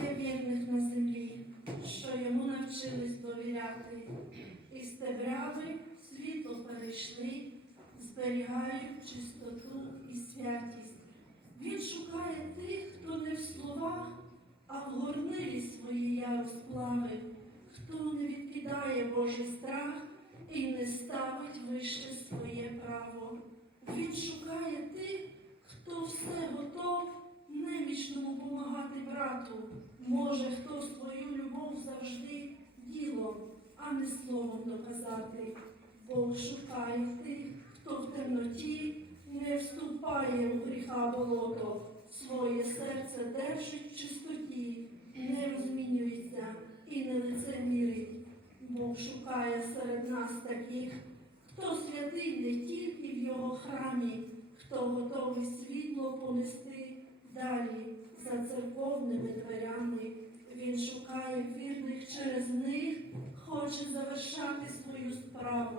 має вірних на землі, що йому навчились довіряти, і стебрями світло перейшли, зберігають чистоту і святість. Він шукає тих, хто не в словах, а в горнилі свої я розплавив, хто не відкидає Божий страх і не ставить брату. Може, хто свою любов завжди ділом, а не словом доказати. Бог шукає тих, хто в темноті не вступає у гріха болото, своє серце держить в чистоті, не розмінюється і не лицемірить. Бог шукає серед нас таких, хто святий не тільки в його храмі, хто готовий світло понести церковними дверями. Він шукає вірних через них, хоче завершати свою справу,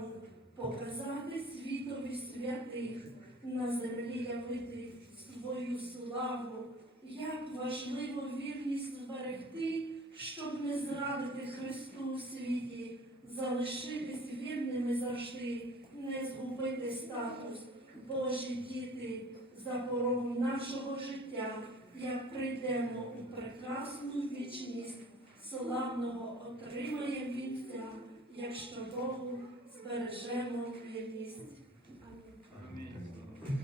показати світові святих, на землі явити свою славу. Як важливо вірність зберегти, щоб не зрадити Христу у світі, залишитись вірними завжди, не згубити статус. Божі діти, за нашого життя, прийдемо у прекрасну вічність, славного отримаємо вінця, якщо Богу збережемо вірність. Амінь.